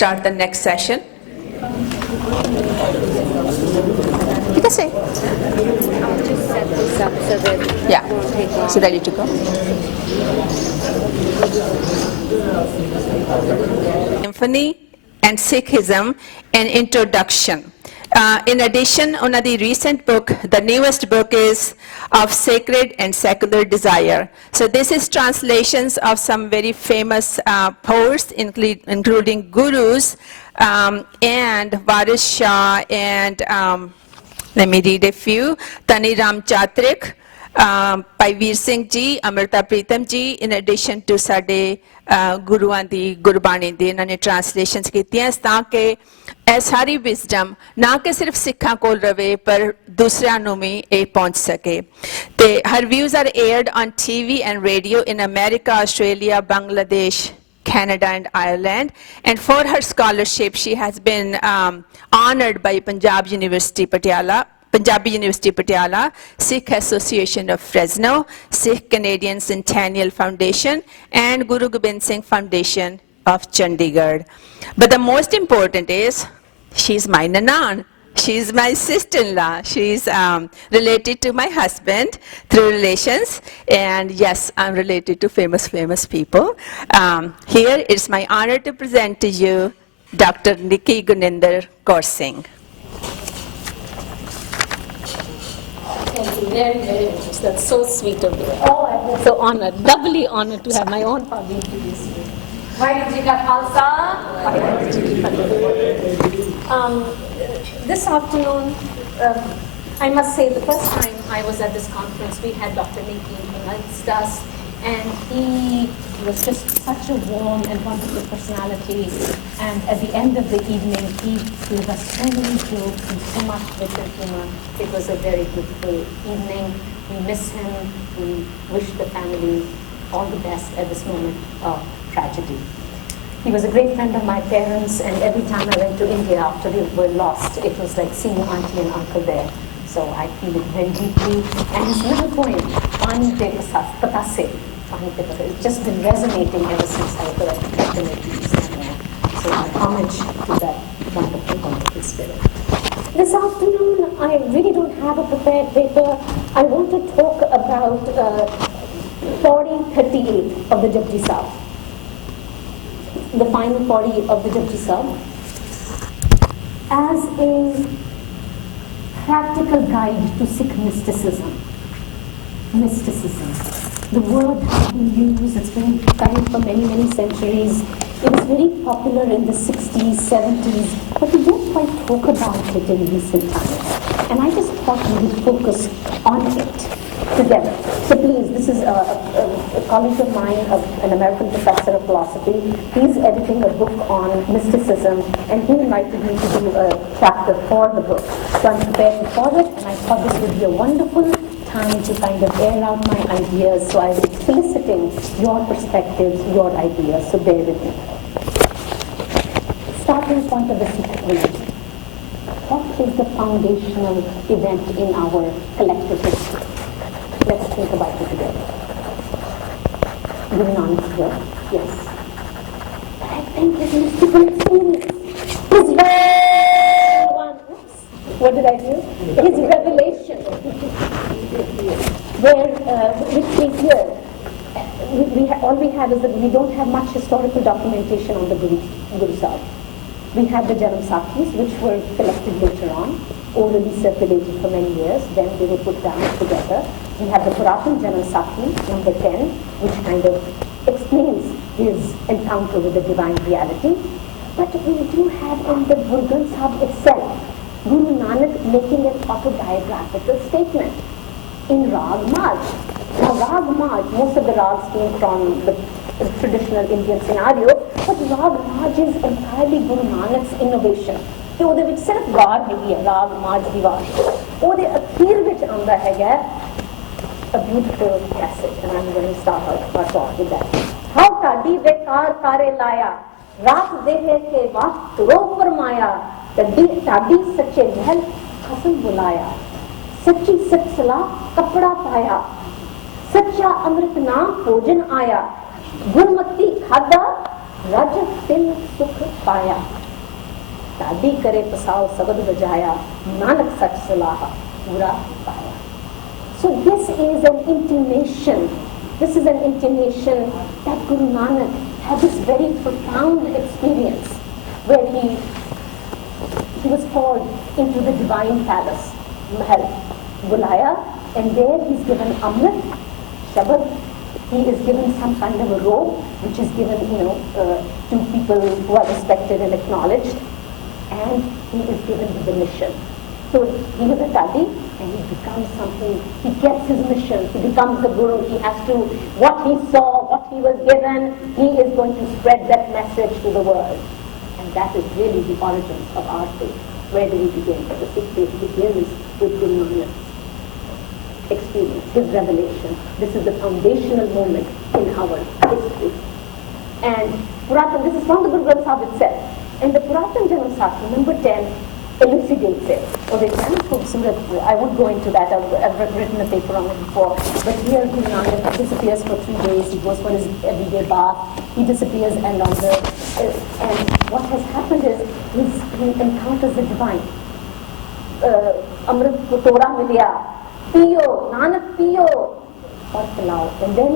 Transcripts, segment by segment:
start the next session. You can say. I'll just set this up so that Yeah. it won't take long. So ready to go. Symphony and Sikhism, an introduction. In addition, on the recent book, the newest book is Of Sacred and Secular Desire. So this is translations of some very famous poets, including gurus and Varis Shah and let me read a few. Tani Ram Chatrik, Bhai Veer Singh ji, Amrita Pritam ji, in addition to Sade ਗੁਰੂਆਂ ਦੀ ਗੁਰਬਾਣੀ ਦੀ ਇਹਨਾਂ ਨੇ ਟ੍ਰਾਂਸਲੇਸ਼ਨਸ ਕੀਤੀਆਂ ਤਾਂ ਕਿ ਇਹ ਸਾਰੀ wisdom ਨਾ ਕਿ ਸਿਰਫ ਸਿੱਖਾਂ ਕੋਲ ਰਵੇ ਪਰ ਦੂਸਰਿਆਂ ਨੂੰ ਵੀ ਇਹ ਪਹੁੰਚ ਸਕੇ ਤੇ her views are aired on TV and radio in America, Australia, Bangladesh, Canada and Ireland, and for her scholarship she has been honored by Punjabi University Patiala, Sikh Association of Fresno, Sikh Canadian Centennial Foundation, and Guru Gobind Singh Foundation of Chandigarh. But the most important is, she's my nanan. She's my sister-in-law. She's related to my husband through relations. And yes, I'm related to famous people. Here it's my honor to present to you Dr. Nikky-Guninder Kaur Singh. Thank you very, very much. That's so sweet of you. Oh, I'm so honored, doubly honored to have my own hobby introduce you. This afternoon, I must say, the first time I was at this conference, we had Dr. Nikky amongst us, and he was just such a warm and wonderful personality. And at the end of the evening, he gave us so many jokes and so much wit and humor. It was a very beautiful evening. We miss him. We wish the family all the best at this moment of tragedy. He was a great friend of my parents, and every time I went to India after they were lost, it was like seeing auntie and uncle there. So I feel it very deeply. And his little poem, Pani Pe Patase, it's just been resonating ever since I read the Nikky. So homage to that wonderful, wonderful spirit. This afternoon, I really don't have a prepared paper. I want to talk about 4038 of the Japji Stanza. The final 40 of the Japji Stanza as a practical guide to Sikh mysticism. The word has been used, it's been carried for many, many centuries. It was very popular in the 60s, 70s, but we don't quite talk about it in recent times. And I just thought we would focus on it together. So please, this is a colleague of mine, an American professor of philosophy. He's editing a book on mysticism, and he invited me to do a chapter for the book. So I'm preparing for it, and I thought this would be a wonderful time to kind of air out my ideas. So I'm soliciting your perspectives, your ideas, so bear with me. Starting point of the Sikh religion. What is the foundational event in our collective history? Let's think about it together. Guru Nanak here, yes. But I think his mystical experience, his what did I do? His revelation, which we hear. All we have is that we don't have much historical documentation on the Guru Sahib. We have the Janam Sakhis, which were collected later on, orally circulated for many years, then they were put down together. We have the Puratan Janam Sakhi, number 10, which kind of explains his encounter with the divine reality. But we do have in the Guru Sahib itself, Guru Nanak making an autobiographical statement in Rag Maj. Now Rag Maj, most of the rags came from the traditional Indian scenario, but Rag Maj is entirely Guru Nanak's innovation. ਕਿ ਉਹਦੇ ਵਿੱਚ ਸਿਰਫ ਗਾਰ ਹੈਗੀ ਹੈ ਰਾਗ ਮਾਜ ਦੀ ਵਾਰ ਉਹਦੇ ਅਖੀਰ ਵਿੱਚ ਆਉਂਦਾ ਹੈਗਾ a beautiful passage, and I'm going to start our talk with that. How Chardi bekar kare laya raat dehe ke waqt ro farmaya Chardi sache mahal hasam bulaya sachi sach salah kapda paya sacha amrit naam bhojan aya gurmati khada रज तिल सुख पाया, शादी करे पसाओ सबद बजाया, नानक सच सलाह पूरा पाया. So this is an intimation. This is an intimation that Guru Nanak had this very profound experience where he was called into the divine palace, Mahal, Bulaya, and there he's given Amrit, Shabad. He is given some kind of a robe, which is given, to people who are respected and acknowledged, and he is given the mission. So he was a Tadi, and he becomes something. He gets his mission. He becomes the Guru. He has to, what he saw, what he was given, he is going to spread that message to the world. And that is really the origins of our faith. Where do we begin? The Sikh faith begins with Guru Nanak's experience, his revelation. This is the foundational moment in our history. And Puratan, this is from the Guru Granth Sahib itself. And the Puratan Janam Sakhi, number 10, elucidates it. I would go into that. I've written a paper on it before. But here Guru Nanak disappears for 3 days. He goes for his everyday bath. He disappears, and what has happened is he encounters the divine. Amrit Putora Milya, Piyo, Nanak Piyo, or Kalaa. And then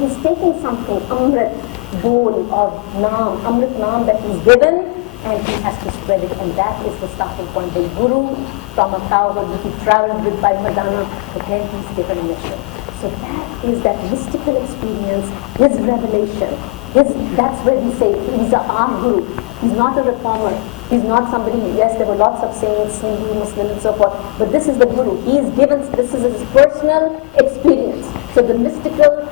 he's taking something, Amrit, bowl of Naam, Amrit Naam that he's given, and he has to spread it, and that is the starting point. The Guru, from a cow that he traveled with by Madana, but then he's given a mission. So that is that mystical experience, his revelation. That's where we say he's our Guru. He's not a reformer. He's not somebody, yes, there were lots of saints, Hindu, Muslim, and so forth, but this is the Guru. He is given, this is his personal experience. So the mystical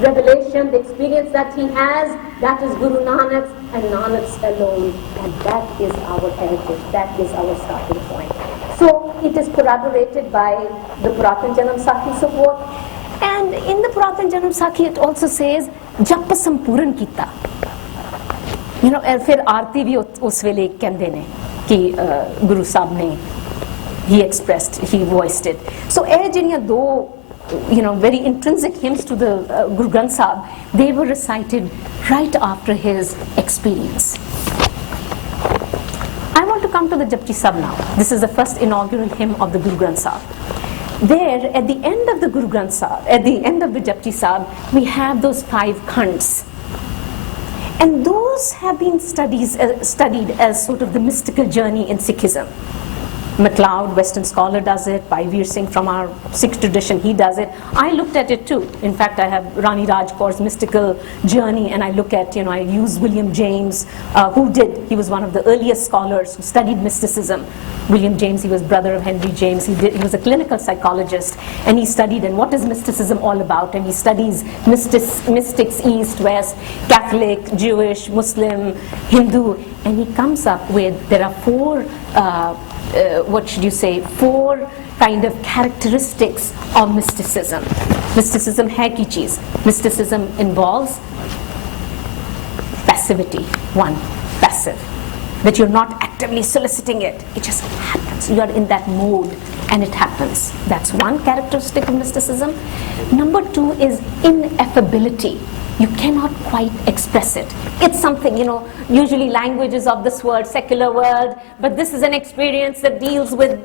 revelation, the experience that he has, that is Guru Nanak's, and Nanak's alone, and that is our heritage, that is our starting point. So it is corroborated by the Puratan Janam Sakhi, so forth. And in the Puratan Janam Sakhi it also says, Jap Sampuran Kita. And फिर आरती भी उस वेले कहते ने कि गुरु साहब ने he voiced it. So ਇਹ ਜਿਹੜੀਆਂ ਦੋ very intrinsic hymns to the Guru Granth Sahib, they were recited right after his experience. I want to come to the Japji Sahib now. This is the first inaugural hymn of the Guru Granth Sahib. There, at the end of the Guru Granth Sahib, at the end of the Japji Sahib, we have those 5 khands. And those have been studied as sort of the mystical journey in Sikhism. MacLeod, Western scholar, does it. Veer Singh from our Sikh tradition, he does it. I looked at it too. In fact, I have Rani Raj Kaur's mystical journey, and I look at, I use William James, he was one of the earliest scholars who studied mysticism. William James, he was brother of Henry James. He was a clinical psychologist, and he studied, and what is mysticism all about? And he studies mystics, East, West, Catholic, Jewish, Muslim, Hindu, and he comes up with, there are 4 4 kind of characteristics of mysticism. Mysticism hai ki cheez. Mysticism involves passivity. 1, passive. That you're not actively soliciting it. It just happens. You are in that mode and it happens. That's one characteristic of mysticism. Number 2 is ineffability. You cannot quite express it. It's something, usually language is of this world, secular world, but this is an experience that deals with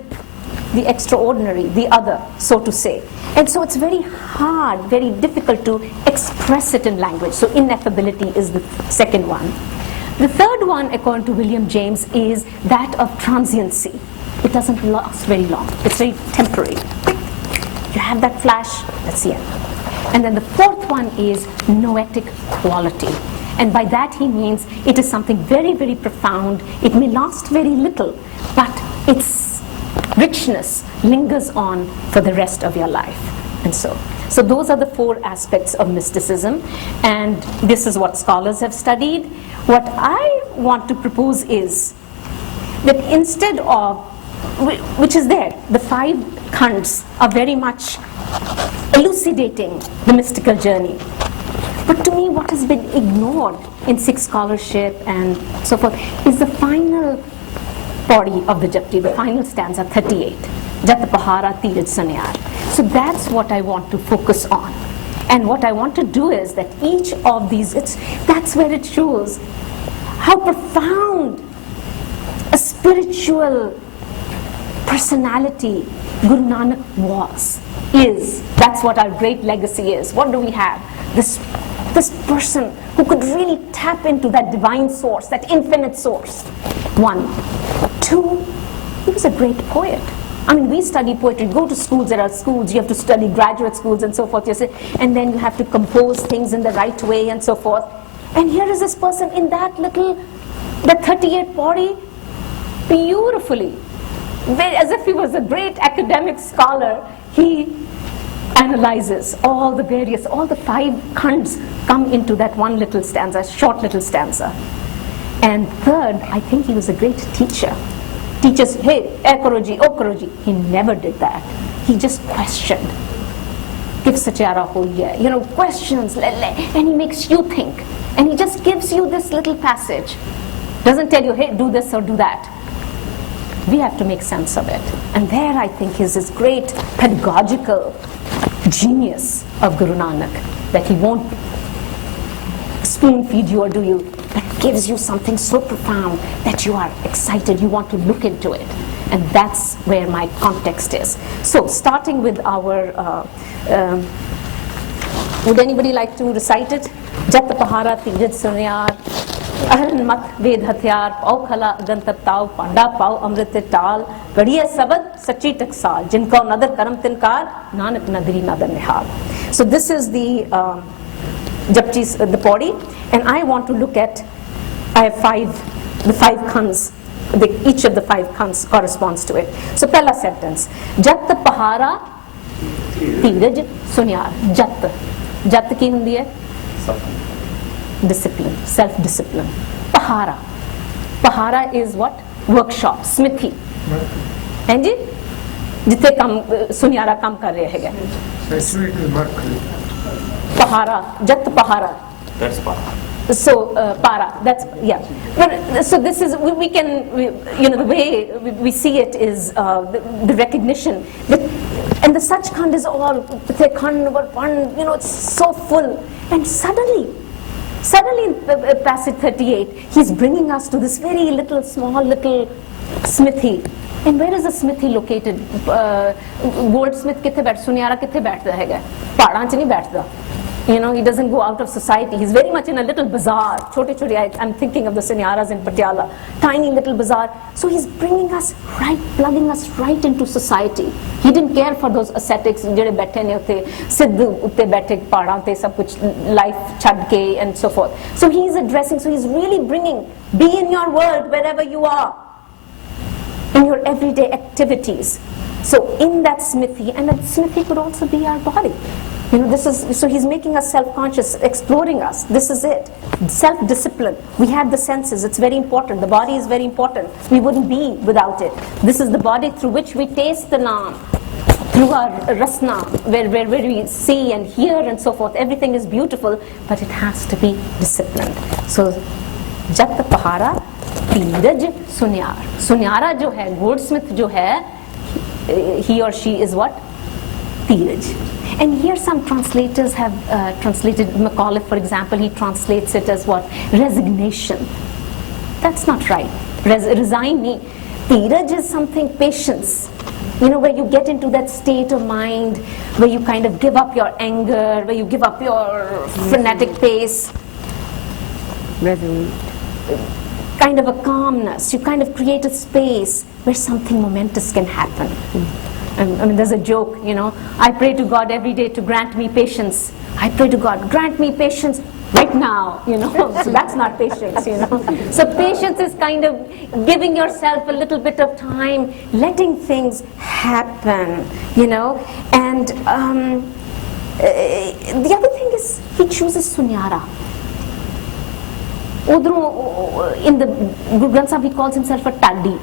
the extraordinary, the other, so to say. And so it's very hard, very difficult to express it in language. So ineffability is the second one. The third one, according to William James, is that of transiency. It doesn't last very long. It's very temporary. You have that flash, that's the end. And then the fourth one is noetic quality. And by that he means it is something very, very profound. It may last very little, but its richness lingers on for the rest of your life. And so those are the 4 aspects of mysticism. And this is what scholars have studied. What I want to propose is that instead of, which is there, the 5 khands are very much elucidating the mystical journey. But to me, what has been ignored in Sikh scholarship and so forth is the final body of the Japji, the final stanza, 38. Jat Pahara Tiraj Sanyar. So that's what I want to focus on. And what I want to do is that each of these, that's where it shows how profound a spiritual personality Guru Nanak is. That's what our great legacy is. What do we have? This person who could really tap into that divine source, that infinite source. One. Two, he was a great poet. I mean, we study poetry, go to schools, there are schools, you have to study graduate schools and so forth, and then you have to compose things in the right way and so forth. And here is this person in that 38 body, beautifully, as if he was a great academic scholar, he analyzes all the 5 khands come into that one little stanza, short little stanza. And third, I think he was a great teacher. Teaches, hey, eh karo ji, oh karo ji. He never did that. He just questioned. Questions, and he makes you think. And he just gives you this little passage. Doesn't tell you, hey, do this or do that. We have to make sense of it. And there, I think, is this great pedagogical genius of Guru Nanak, that he won't spoon feed you or do you, but gives you something so profound that you are excited, you want to look into it. And that's where my context is. So, starting with our, would anybody like to recite it? Jat pahara tiraj sunyar, ahan mat ved hathyar, pau khala agantat tau, panda pau amrit tal, gadiya sabad sachi taksal, jinka nadar karam tinkar, nanak nadri nadar nihal. So this is the Japji's, the body, and I want to look at, I have the 5 khans, each of the 5 khans corresponds to it. So pehla sentence, Jat pahara tiraj sunyar, Jat ki hundi hai? Discipline, self-discipline. Pahara is what? Workshop, smithy. And ji? Jithe kam sunyara kam kar rahe hai. Pahara, Jat pahara. That's Pahara. So para, that's, yeah. But, so this is, we can, the way we see it is the recognition. And the Sachkhand is all, it's so full. And suddenly in passage 38, he's bringing us to this very small little smithy. And where is the smithy located? Goldsmith kithe baith, sunyara kithe baithda hai? Pahadaan ch nahi baithda. He doesn't go out of society. He's very much in a little bazaar. I'm thinking of the sunyaras in Patiala. Tiny little bazaar. So he's bringing us right, plugging us right into society. He didn't care for those ascetics, jehde baithe ne utte, siddh utte baithe, pahadaan te sab kuch life chhad ke and so forth. So he's addressing, so he's really bringing, be in your world wherever you are, in your everyday activities. So in that smithy, and that smithy could also be our body. This is, so he's making us self-conscious, exploring us. This is it. Self-discipline. We have the senses. It's very important. The body is very important. We wouldn't be without it. This is the body through which we taste the naam, through our rasna, where we see and hear and so forth. Everything is beautiful, but it has to be disciplined. So, Jat pahara, tiraj sunyar. Sunyara jo hai, goldsmith jo hai, he or she is what? Tiraj. And here some translators have translated, Macauliffe for example, he translates it as what? Resignation. That's not right. Resign me. Tiraj is something, patience. Where you get into that state of mind, where you kind of give up your anger, where you give up your frenetic pace. Resolute. Kind of a calmness. You kind of create a space where something momentous can happen. I mean, there's a joke, I pray to God every day to grant me patience. I pray to God, grant me patience right now, So that's not patience, So patience is kind of giving yourself a little bit of time, letting things happen, And the other thing is, he chooses sunyara. In the Granth Sahib, he calls himself a Chardi.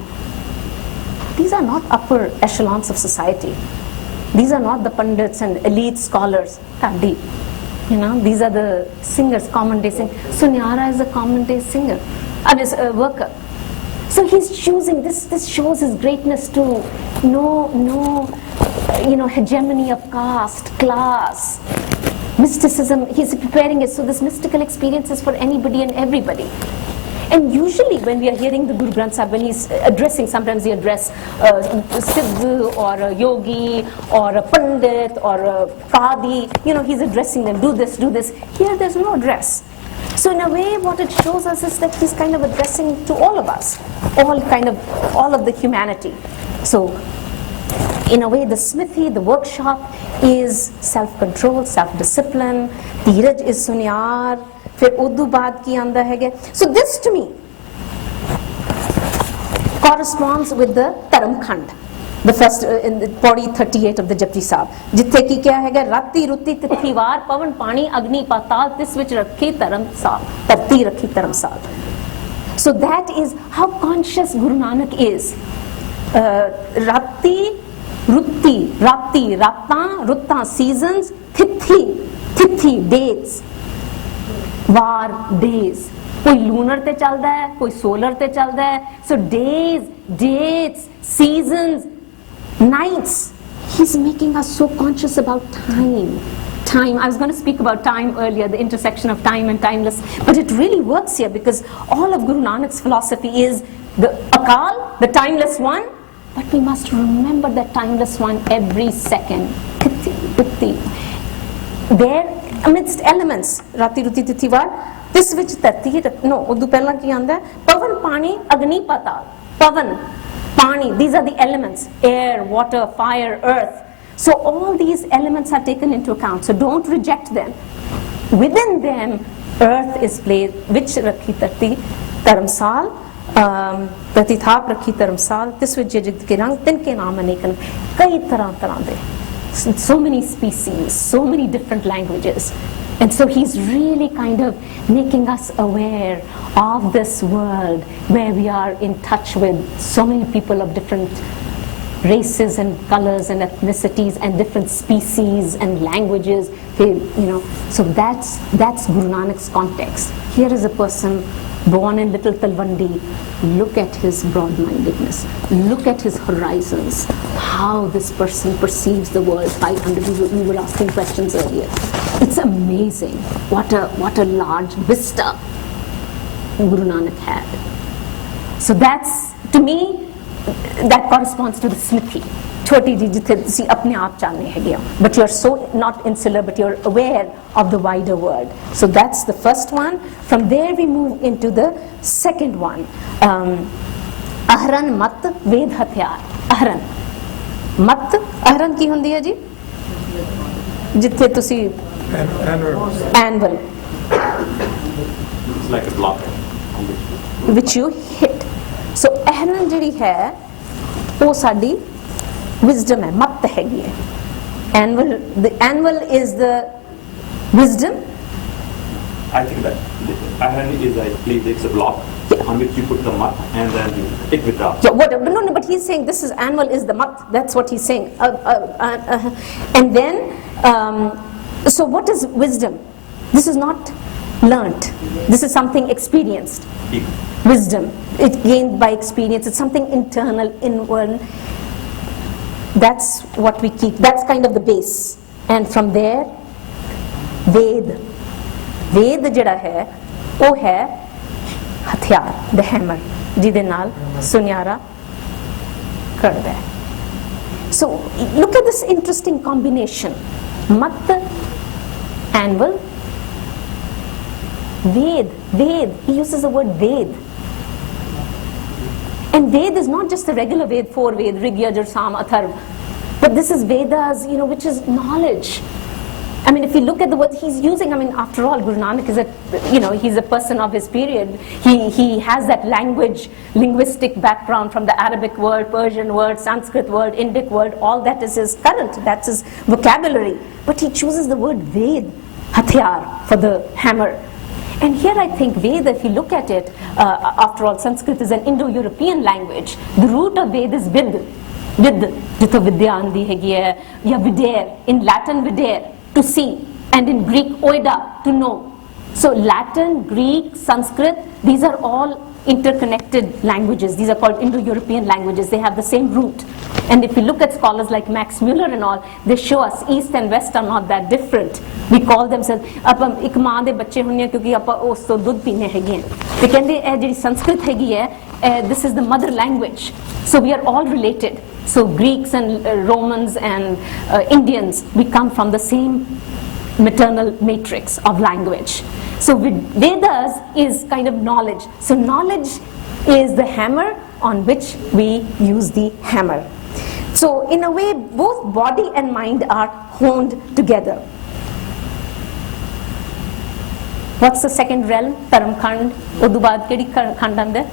These are not upper echelons of society. These are not the pundits and elite scholars. Chardi. These are the singers, common day singers. Sunyara is a common day singer, a worker. So he's choosing, this shows his greatness too. No, hegemony of caste, class. mysticism, he's preparing it. So this mystical experience is for anybody and everybody. And usually when we are hearing the Guru Granth Sahib, when he's addressing, sometimes he address Siddh or a yogi or a pandit or a Qadi, he's addressing them, do this, do this. Here there's no address. So in a way what it shows us is that he's kind of addressing to all of us, all of the humanity. So in a way the smithy, the workshop is self-control, self-discipline, dheeraj is sunyar, फिर उद्दू बाद की आंदा है. So this to me corresponds with the Dharam Khand, the first in the Pauri 38 of the Japji Sahib, जिथे की क्या है राती रुती तिथिवार पवन पानी अग्नि पाताल तिस विच रखी धर्म साल, धरती रखी धर्म साल. So that is how conscious Guru Nanak is. Rati rutti, rati rata rutta, seasons, tithi dates, war days. कोई lunar ते चलता है, कोई solar ते चलता है. So days, dates, seasons, nights. He's making us so conscious about time. I was going to speak about time earlier, the intersection of time and timeless, but it really works here because all of Guru Nanak's philosophy is the Akal, the timeless one, but we must remember that timeless one every second. There amidst elements, Rati Ruti Tithivar, this which Tati, no, Uddu Pehla ki anda, Pavan Pani Agni Patal. Pavan, Pani, these are the elements, air, water, fire, earth. So all these elements are taken into account, so don't reject them. Within them, earth is placed, which Rakhi Tati Dharamsal, Tati Thap Rakhi Dharamsal, this which Jajit Kirang, Tin Ke Naam Anekan, Kai Tarah De. So many species, so many different languages. And so he's really kind of making us aware of this world where we are in touch with so many people of different races and colors and ethnicities and different species and languages. So that's Guru Nanak's context. Here is a person born in Little Talwandi. Look at his broad-mindedness. Look at his horizons. How this person perceives the world. 500. We were asking questions earlier. It's amazing. What a large vista Guru Nanak had. So that's, to me, that corresponds to the smithy. Choti ji jithe tusi apne aap channe hai gaya. But you're so not insular, but you're aware of the wider world. So that's the first one. From there we move into the second one. Ahran mat ved hathyar. Ahran. Mat, ahran ki hundi hai ji? Jithe tusi anvil. It's like a block. Which you hit. So ahran jehdi hai, wo sadi wisdom hai, mat hegi hai. Anvil, the anvil is the wisdom. I think that ahran is, I believe, it's a block on which you put the mat and then you pick it up. Yeah, no, but he's saying this is anvil is the mat. That's what he's saying. And then, so what is wisdom? This is not learnt. This is something experienced. Wisdom, it's gained by experience. It's something internal, inward. That's what we keep. That's kind of the base. And from there, Ved. Ved jada hai, oh hai hathyar, the hammer. Jide naal sunyara karda hai. So look at this interesting combination. Mat, anvil, Ved. He uses the word Ved. And Ved is not just the regular Ved, 4 Ved, Rig, Yajur, Sam, Atharv. But this is Vedas, which is knowledge. I mean, if you look at the words he's using, I mean, after all, Guru Nanak is he's a person of his period. He has that linguistic background from the Arabic word, Persian word, Sanskrit word, Indic word, all that is his current, that's his vocabulary. But he chooses the word Ved, Hathyar, for the hammer. And here I think Veda, if you look at it, after all, Sanskrit is an Indo-European language. The root of Veda is Vid, jitho vidya andi hegi hai, ya videre, in Latin videre, to see, and in Greek oida, to know. So Latin, Greek, Sanskrit, these are all interconnected languages. These are called Indo-European languages. They have the same root. And if you look at scholars like Max Muller and all, they show us East and West are not that different. We call themselves, ਆਪਾਂ ਇੱਕ ਮਾਂ ਦੇ ਬੱਚੇ ਹੁੰਨੇ ਕਿਉਂਕਿ ਆਪਾਂ ਉਸ ਤੋਂ ਦੁੱਧ ਪੀਨੇ ਹੈਗੇ ਆ ਤੇ ਕਹਿੰਦੇ ਇਹ ਜਿਹੜੀ ਸੰਸਕ੍ਰਿਤ ਹੈਗੀ ਹੈ this is the mother language. So we are all related. So Greeks and Romans and Indians, we come from the same maternal matrix of language. So Vedas is kind of knowledge. So knowledge is the hammer on which we use the hammer. So in a way, both body and mind are honed together. What's the second realm? Taram Khand. Udu baad kedi khand aanda?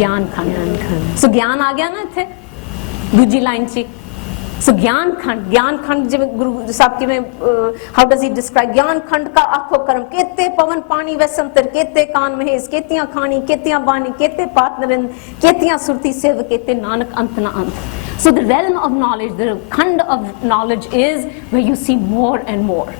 Gyan Khand. So Gyan aa gaya na ithe? Duji line chi. So Gyan Khand jive Guru Sahib kive, how does he describe? Gyan Khand ka akho karam, kete pavan pani vesantar, kete kaan mehes, ketiyan khani, ketiyan bani, kete partnerind, ketiyan surti sev, kete nanak ant na ant. So the realm of knowledge, the khand of knowledge is where you see more and more.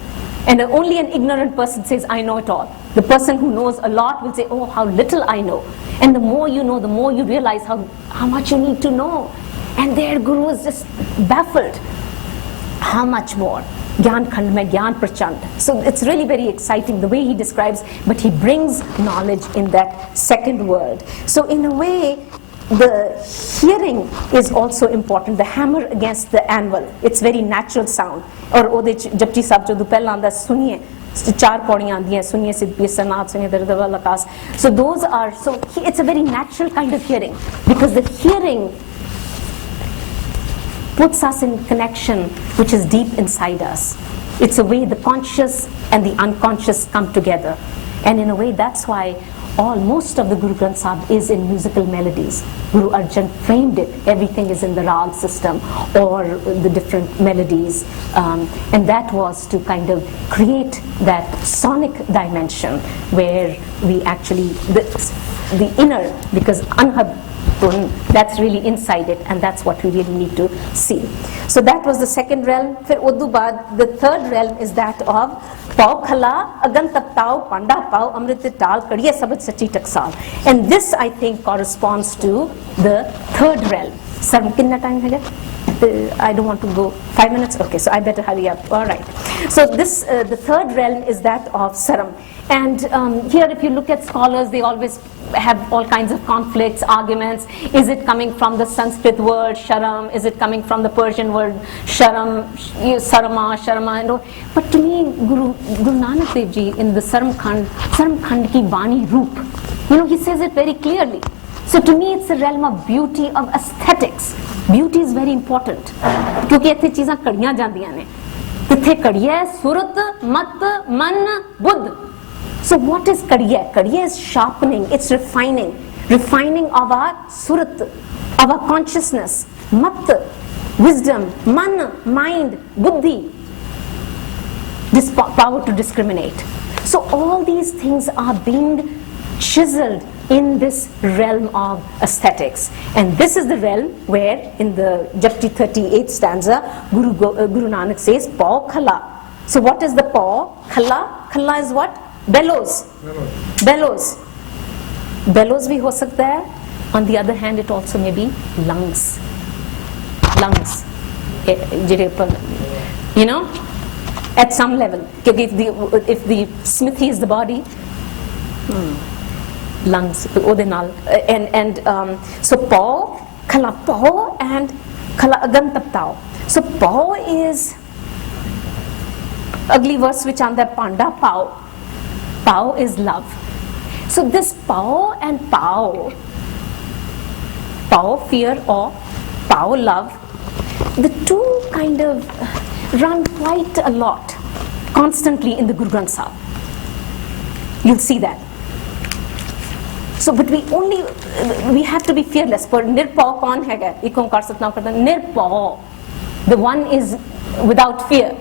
And only an ignorant person says, I know it all. The person who knows a lot will say, oh, how little I know. And the more you know, the more you realize how much you need to know. And their guru is just baffled. How much more? Gyan Khand mein Gyan Prachand. So it's really very exciting the way he describes, but he brings knowledge in that second world. So in a way, the hearing is also important. The hammer against the anvil. It's very natural sound. Or ਉਹਦੇ ਜਪਜੀ ਸਾਹਿਬ ਜਦੋਂ ਪਹਿਲਾਂ ਆਉਂਦਾ ਸੁਣੀਏ ਚਾਰ ਪੌੜੀਆਂ ਆਉਂਦੀਆਂ ਸੁਣੀਏ ਸਿੱਧੀ ਸਨਾਤ ਸੁਣੀਏ ਦਰਦ ਵਾਲਾ ਕਾਸ. So those are, so it's a very natural kind of hearing, because the hearing puts us in connection which is deep inside us. It's a way the conscious and the unconscious come together. And in a way that's why most of the Guru Granth Sahib is in musical melodies. Guru Arjan framed it. Everything is in the rag system or the different melodies. And that was to kind of create that sonic dimension where we actually, the inner, because Anhab, that's really inside it, and that's what we really need to see. So that was the second realm. Fir udu baad, the third realm is that of Pau Kalaa, Agan Taptao, Panda Pau, Amrit Tal, Kadiya Sabat Sachi Taksal. And this, I think, corresponds to the third realm. Sir, kinna time hai? I don't want to go 5 minutes. Okay, so I better hurry up. All right. So this, the third realm is that of Saram. And here, if you look at scholars, they always have all kinds of conflicts, arguments. Is it coming from the Sanskrit word sharam? Is it coming from the Persian word sharam, sharama, and all? But to me, Guru Nanak Dev Ji in the Saram Khand ki Bani Roop, he says it very clearly. So to me, it's a realm of beauty, of aesthetics. Beauty is very important. Because ਇੱਥੇ ਚੀਜ਼ਾਂ ਕੜੀਆਂ ਜਾਂਦੀਆਂ ਨੇ. ਇੱਥੇ ਕੜੀਆ ਸੁਰਤ, ਮਤ, ਮਨ, ਬੁੱਧ. So what is kadiya? Kadiya is sharpening, it's refining of our surat, of our consciousness, mat, wisdom, man, mind, buddhi, this power to discriminate. So all these things are being chiseled in this realm of aesthetics. And this is the realm where in the Japji 38th stanza, Guru Nanak says, Pau Kalaa. So what is the Pau? Kalaa? Kalaa is what? Bellows. Bellows bhi ho sakta hai. On the other hand, it also may be lungs. At some level. If the smithy is the body, lungs. So Pau, Kala Pau and Kala Agan Taptao. So Pau is ugly verse which on that Panda Pau. Pau is love. So this Pau and Pau, fear or Pau love, the two kind of run quite a lot, constantly in the Guru Granth Sahib. You'll see that. So, but we have to be fearless. For Nirpau kaun hai? Ek omkar satnam karta. Nirpau, the one is without fear.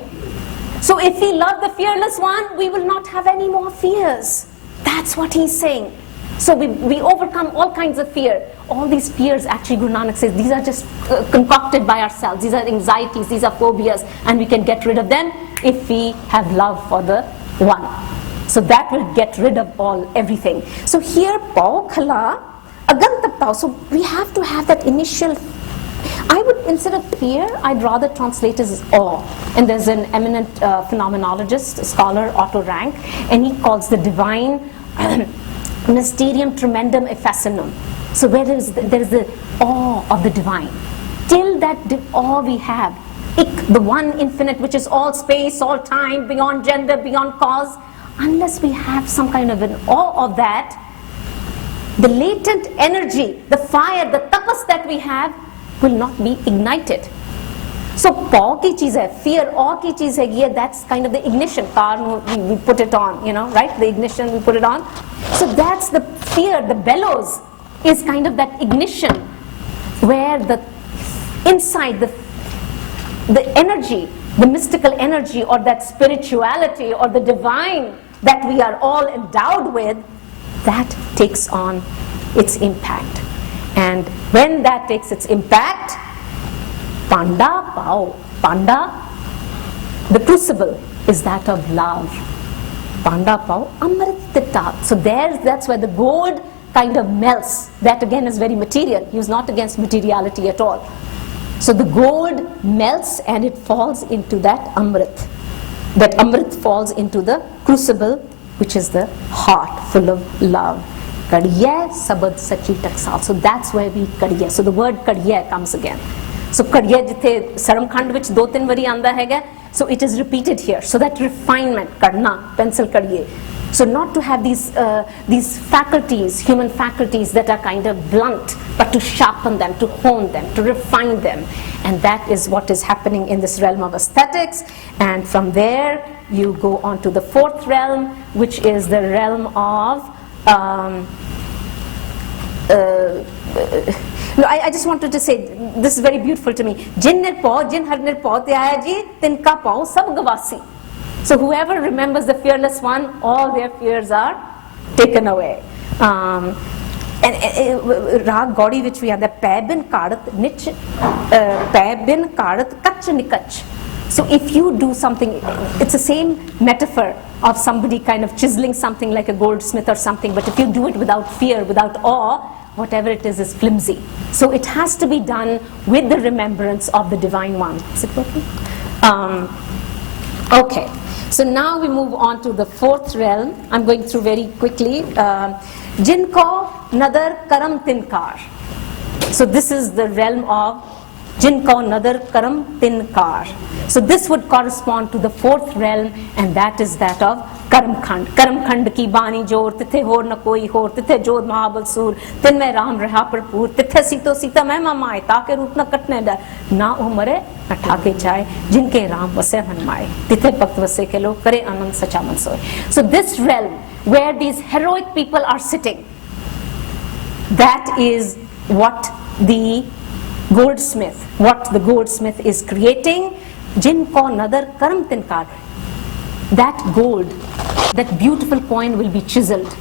So if we love the fearless one, we will not have any more fears. That's what he's saying. So we overcome all kinds of fear. All these fears, actually Guru Nanak says, these are just concocted by ourselves. These are anxieties, these are phobias, and we can get rid of them if we have love for the one. So that will get rid of everything. So here, Pao Khala, Agantap Tao. So we have to have that initial, I would, instead of fear, I'd rather translate as awe. And there's an eminent phenomenologist, scholar, Otto Rank, and he calls the divine mysterium tremendum effacinum. So where there is the awe of the divine. Till that awe we have, the one infinite, which is all space, all time, beyond gender, beyond cause, unless we have some kind of an awe of that, the latent energy, the fire, the tapas that we have will not be ignited. So paw ki cheez hai, fear, awe ki cheez hai, yeah, that's kind of the ignition. Car, we put it on, right? The ignition, we put it on. So that's the fear, the bellows is kind of that ignition where the inside, the energy, the mystical energy, or that spirituality or the divine that we are all endowed with, that takes on its impact. And when that takes its impact, Panda Pao, Panda, the crucible is that of love. Panda Pao, Amrit Tita. So that's where the gold kind of melts. That again is very material. He was not against materiality at all. So the gold melts and it falls into that Amrit. That Amrit falls into the crucible, which is the heart full of love. Kadiya sabad sachi taksal. So that's where we kadiya. So the word kadiya comes again. So kadiya jithe Saramkhand vich 2-3 vari aanda hai, so it is repeated here. So that refinement, karna, pencil kadiye. So not to have these faculties, human faculties that are kind of blunt, but to sharpen them, to hone them, to refine them. And that is what is happening in this realm of aesthetics. And from there, you go on to the fourth realm, which is the realm of I just wanted to say, this is very beautiful to me. Jin nirpau, jin har nirpau te aaya ji, tinka pau sab gawasi. So whoever remembers the fearless one, all their fears are taken away. And Rag Gaudi, which we have, the Pabin Karat Nich, Pabin Karat Kach Nikach. So if you do something, it's the same metaphor of somebody kind of chiseling something like a goldsmith or something, but if you do it without fear, without awe, whatever it is flimsy. So it has to be done with the remembrance of the Divine One. Is it working? Okay, so now we move on to the fourth realm. I'm going through very quickly. Jinko Nadar Karam Tinkar. So this is the realm of Jinko Nadar Karam Tinkar. So this would correspond to the fourth realm, and that is that of Karam Khand. Karam Khand ki bani jor, tithe hor na koi hor, tithe jod mahabal sur, tin mein ram raha parpur, tithe sito sita mai mamaye, taake roop na katne dar, na o mare, na thake chaye, jinke ram vase manmaye, tithe bhakt vase ke lo, kare anand sacha man soye. So this realm, where these heroic people are sitting, that is what the goldsmith is creating. Jinko Nadar Karam Tinkar. That gold, that beautiful coin will be chiseled,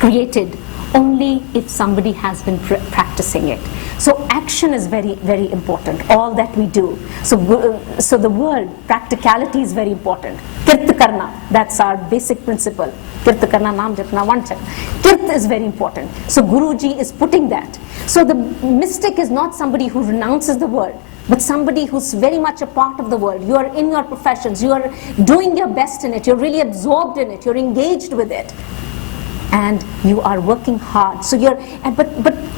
created only if somebody has been practicing it. So action is very, very important, all that we do. So the word, practicality is very important. Kirt karna, that's our basic principle. Kirt karna, naam japna, one check. Kirt is very important. So Guruji is putting that. So the mystic is not somebody who renounces the world, but somebody who's very much a part of the world. You are in your professions, you are doing your best in it, you're really absorbed in it, you're engaged with it, and you are working hard. So you're, but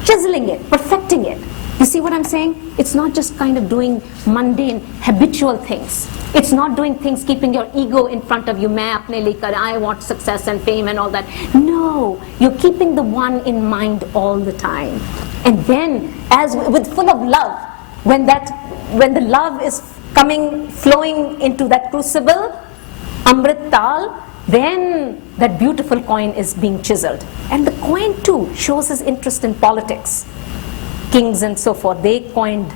chiseling it, perfecting it. You see what I'm saying? It's not just kind of doing mundane, habitual things. It's not doing things, keeping your ego in front of you. Main apne liye kar, I want success and fame and all that. No, you're keeping the one in mind all the time. And then, as with full of love, when the love is flowing into that crucible, Amrit Tal, then that beautiful coin is being chiseled. And the coin too shows his interest in politics. Kings and so forth, they coined.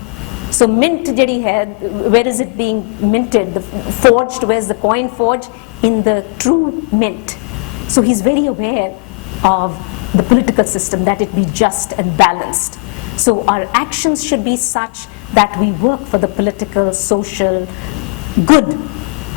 So mint jedi hai, where is it being minted? The forged, where's the coin forged? In the true mint. So he's very aware of the political system, that it be just and balanced. So our actions should be such that we work for the political, social good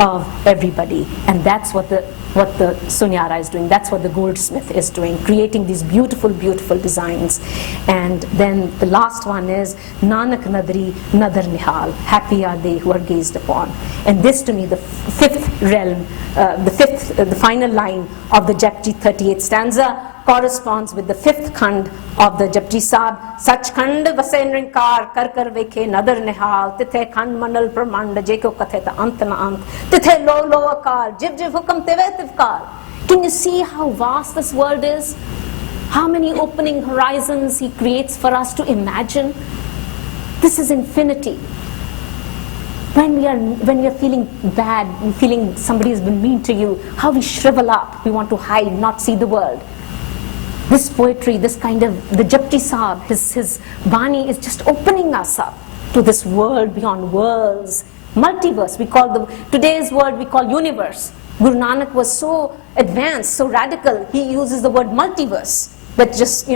of everybody. And that's what the what the Sunyara is doing. That's what the goldsmith is doing, creating these beautiful, beautiful designs. And then the last one is Nanak Nadri Nadar Nihal. Happy are they who are gazed upon. And this, to me, the fifth realm, the final line of the Japji 38th stanza corresponds with the fifth khand of the Japji Sahib. Sach khand vase nrinkar kar kar vekhe nadar nihal tithe khand manal pramand jeko kathe ta ant na ant tithe lo lo akal jiv jiv hukam teve tivkar. Can you see how vast this world is? How many opening horizons he creates for us to imagine? This is infinity. When we are feeling bad, feeling somebody has been mean to you, how we shrivel up, we want to hide, not see the world. This poetry, this kind of, the Japji Sahib, his Bani is just opening us up to this world beyond worlds, multiverse. We call today's world we call universe. Guru Nanak was so advanced, so radical, he uses the word multiverse that just,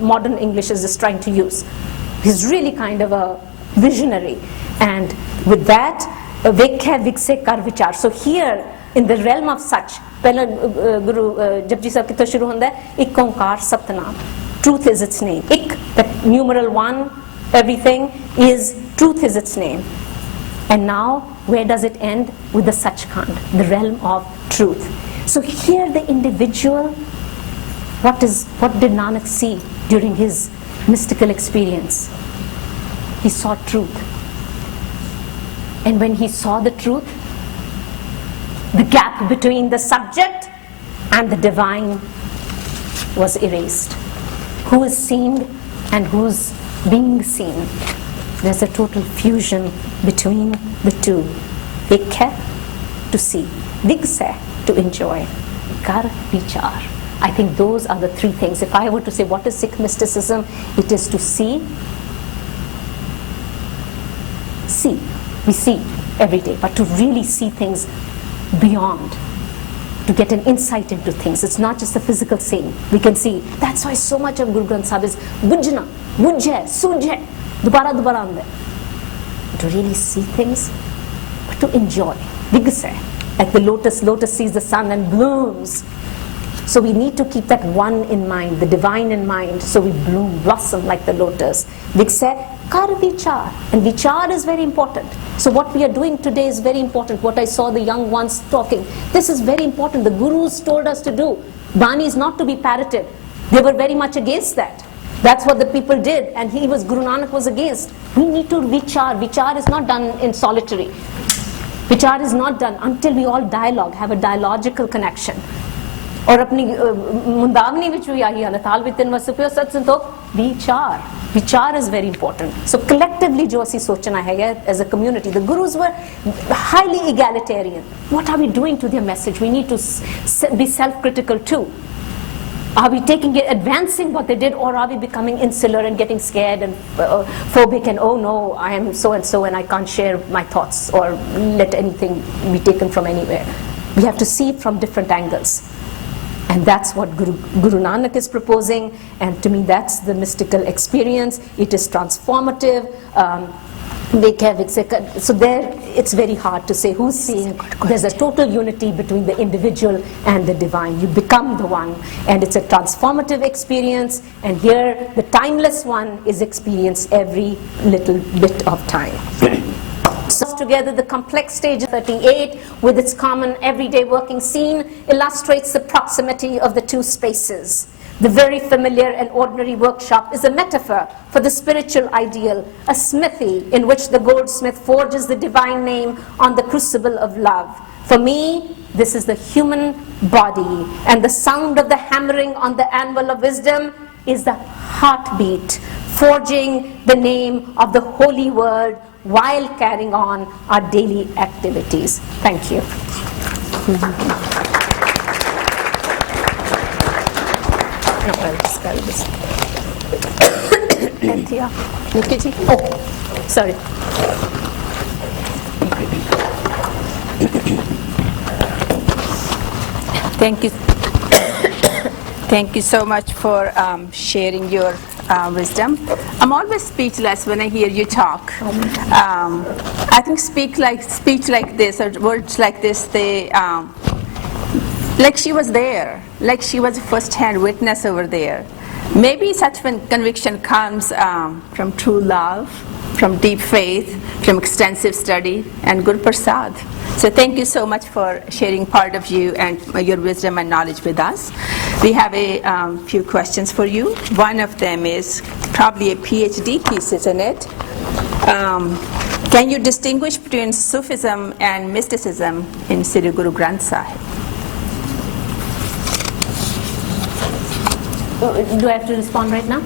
modern English is just trying to use. He's really kind of a visionary. And with that, Vekhya Vikse Kar Vichar. So here, in the realm of such, Pehla Guru Japji Sahib kitho shuru hunda hai, Ik Onkar Satnam. Truth is its name. Ik, that numeral 1, everything is, truth is its name. And now, where does it end? With the Sachkhand, the realm of truth. So here the individual, what did Nanak see during his mystical experience? He saw truth. And when he saw the truth, the gap between the subject and the divine was erased. Who is seen and who's being seen? There's a total fusion between the two. Vekhya, to see. Vigse, to enjoy. Kar vichar. I think those are the three things. If I were to say what is Sikh mysticism, it is to see. See. We see every day, but to really see things beyond, to get an insight into things. It's not just the physical seeing. We can see. That's why so much of Guru Granth Sahib is bujna, bujhe, sujhe, dubara dubara ande. To really see things, but to enjoy. Vigse, like the lotus sees the sun and blooms. So we need to keep that one in mind, the divine in mind, so we bloom, blossom like the lotus. Vigse, kar vichar. And vichar is very important. So what we are doing today is very important. What I saw the young ones talking, this is very important. The gurus told us to do. Bani is not to be parroted. They were very much against that. That's what the people did, and Guru Nanak was against. We need to vichar. Vichar is not done in solitary. Vichar is not done until we all dialogue, have a dialogical connection. और अपनी मुंदावनी विच भी आई है ताल वितिन वसुपियो सत्संतो vichar is very important. So collectively जो असी सोचना है as a community, the gurus were highly egalitarian. What are we doing to their message? We need to be self-critical too. Are we taking it, advancing what they did, or are we becoming insular and getting scared and phobic and oh no, I am so and so and I can't share my thoughts or let anything be taken from anywhere? We have to see it from different angles. And that's what Guru Nanak is proposing, and to me that's the mystical experience. It is transformative. So there it's very hard to say who's seeing. There's a total unity between the individual and the divine. You become the one, and it's a transformative experience, and here the timeless one is experienced every little bit of time. So together the complex stage of 38 with its common everyday working scene illustrates the proximity of the two spaces. The very familiar and ordinary workshop is a metaphor for the spiritual ideal, a smithy in which the goldsmith forges the divine name on the crucible of love. For me, this is the human body, and the sound of the hammering on the anvil of wisdom is the heartbeat, forging the name of the holy word while carrying on our daily activities. Thank you. No, I'll spell this. Anthea. Nikki? Oh, sorry. Thank you. Thank you so much for sharing your wisdom. I'm always speechless when I hear you talk. I think speech like this or words like this, they like she was there, like she was a first-hand witness over there. Maybe such conviction comes from true love, from deep faith, from extensive study, and Guru Prasad. So thank you so much for sharing part of you and your wisdom and knowledge with us. We have a few questions for you. One of them is probably a PhD thesis in it. Can you distinguish between Sufism and mysticism in Sri Guru Granth Sahib? Do I have to respond right now?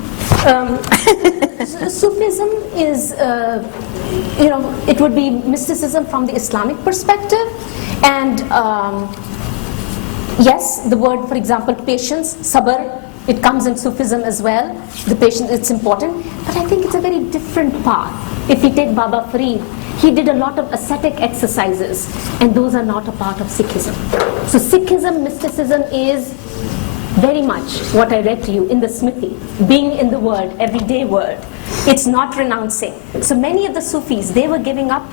Sufism is, it would be mysticism from the Islamic perspective. And yes, the word, for example, patience, sabr, it comes in Sufism as well. The patience, it's important. But I think it's a very different path. If we take Baba Farid, he did a lot of ascetic exercises, and those are not a part of Sikhism. So Sikhism, mysticism is very much what I read to you in the Smriti, being in the word, everyday word. It's not renouncing. So many of the Sufis, they were giving up,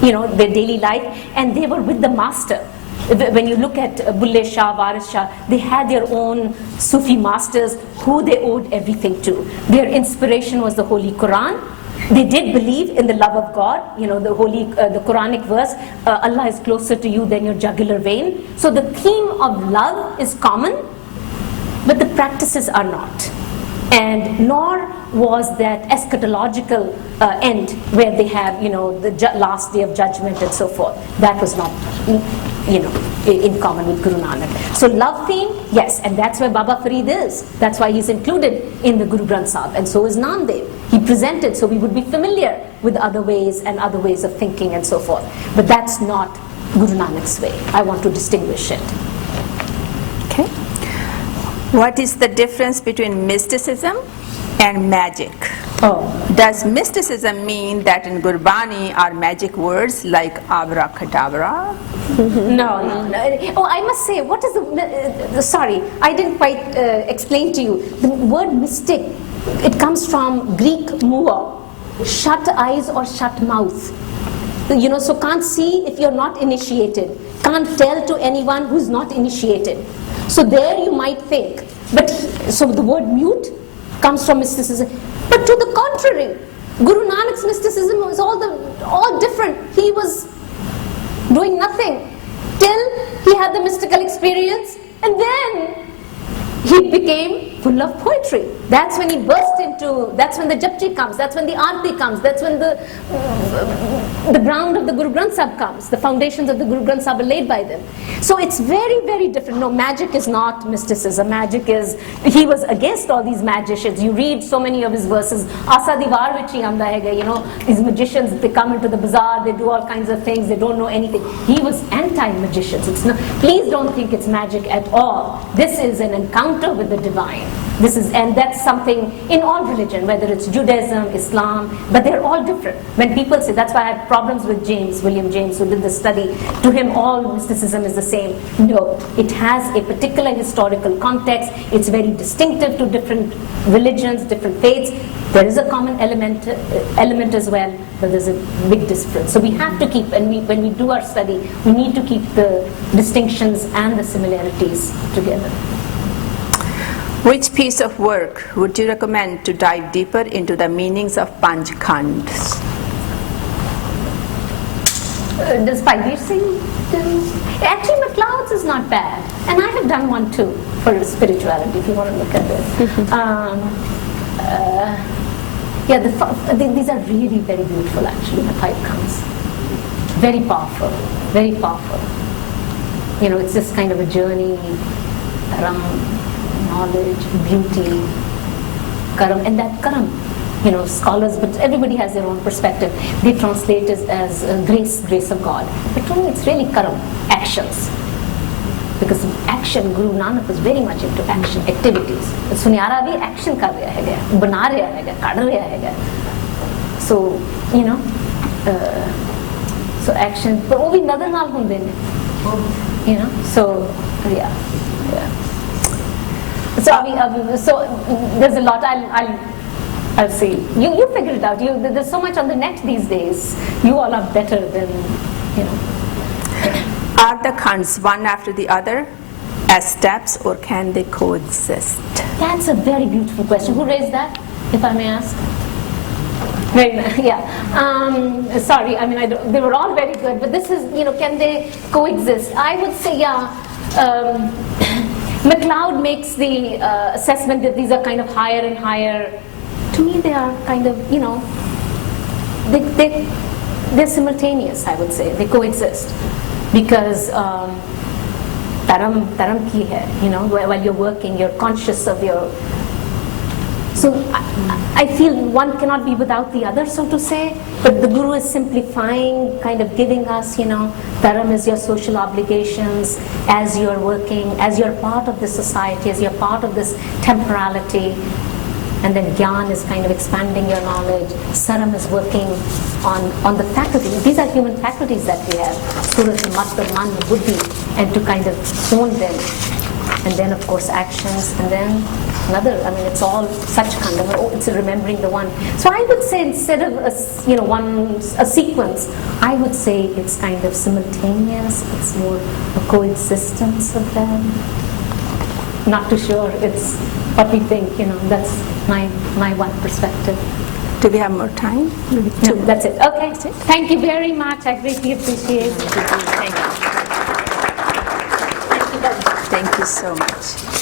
their daily life, and they were with the master. When you look at Bulle Shah, Waris Shah, they had their own Sufi masters who they owed everything to. Their inspiration was the Holy Quran. They did believe in the love of God, the Quranic verse, Allah is closer to you than your jugular vein. So the theme of love is common, but the practices are not. And nor was that eschatological end where they have, the last day of judgment and so forth. That was not, in common with Guru Nanak. So love theme, yes, and that's where Baba Farid is. That's why he's included in the Guru Granth Sahib, and so is Namdev. He presented, so we would be familiar with other ways and other ways of thinking and so forth. But that's not Guru Nanak's way. I want to distinguish it. Okay. What is the difference between mysticism and magic? Does mysticism mean that in Gurbani are magic words like abracadabra? No. Oh, I must say, what is sorry, I didn't quite explain to you. The word mystic, it comes from Greek mua, shut eyes or shut mouth. So can't see if you're not initiated. Can't tell to anyone who's not initiated. So there you might think. So the word mute comes from mysticism. But to the contrary, Guru Nanak's mysticism was all different. He was doing nothing till he had the mystical experience, and then he became full of poetry. That's when he burst into, that's when the Japji comes, that's when the Aarti comes, that's when the ground of the Guru Granth Sahib comes, the foundations of the Guru Granth Sahib are laid by them. So it's very, very different. No, magic is not mysticism. Magic is, he was against all these magicians. You read so many of his verses, Asa Diwar vich hi aanda hai, these magicians, they come into the bazaar, they do all kinds of things, they don't know anything. He was anti-magicians. It's not, please don't think it's magic at all. This is an encounter with the divine. And that's something in all religion, whether it's Judaism, Islam, but they're all different. When people say, that's why I have problems with William James, who did the study, to him all mysticism is the same. No, it has a particular historical context, it's very distinctive to different religions, different faiths. There is a common element as well, but there's a big difference. So we have to keep, and when we do our study, we need to keep the distinctions and the similarities together. Which piece of work would you recommend to dive deeper into the meanings of Panch Khands? Does Paibir Singh do? Actually, MacLeod's is not bad. And I have done one too, for spirituality, if you want to look at it. These are really very beautiful, actually, the 5 Khands. Very powerful, very powerful. It's just kind of a journey around knowledge, beauty, karam, and that karam, scholars, but everybody has their own perspective. They translate it as grace of God. But to me, it's really karam, actions. Because action, Guru Nanak was very much into action, activities. Sunyara bhi action kar raha hai, bana raha hai, kad raha hai. So, so action, but wo bhi nadar naal hunde ne. So, yeah. So there's a lot. I'll see. You figure it out. There's so much on the net these days. You all are better than. Are the Khands one after the other? as steps, or can they coexist? That's a very beautiful question. Who raised that, if I may ask? Very nice. Yeah. Sorry, I mean, they were all very good, but this is, can they coexist? I would say, yeah. MacLeod makes the assessment that these are kind of higher and higher. To me, they are kind of, they're simultaneous, I would say. They coexist. Because dharam ki hai, while you're working, you're conscious of your... So I feel one cannot be without the other, so to say, but the Guru is simplifying, kind of giving us, dharam is your social obligations as you're working, as you're part of this society, as you're part of this temporality, and then Gyan is kind of expanding your knowledge. Saram is working on the faculty. These are human faculties that we have, Suraj, Mat, Man, Buddhi, and to kind of hone them. And then, of course, actions, and then another, it's all such kind of, it's remembering the one. So I would say instead of a sequence, I would say it's kind of simultaneous, it's more a coexistence of them. Not too sure, it's what we think, that's my one perspective. Do we have more time? No, that's it. Okay, thank you very much, I greatly appreciate it. Thank you. Thank you so much.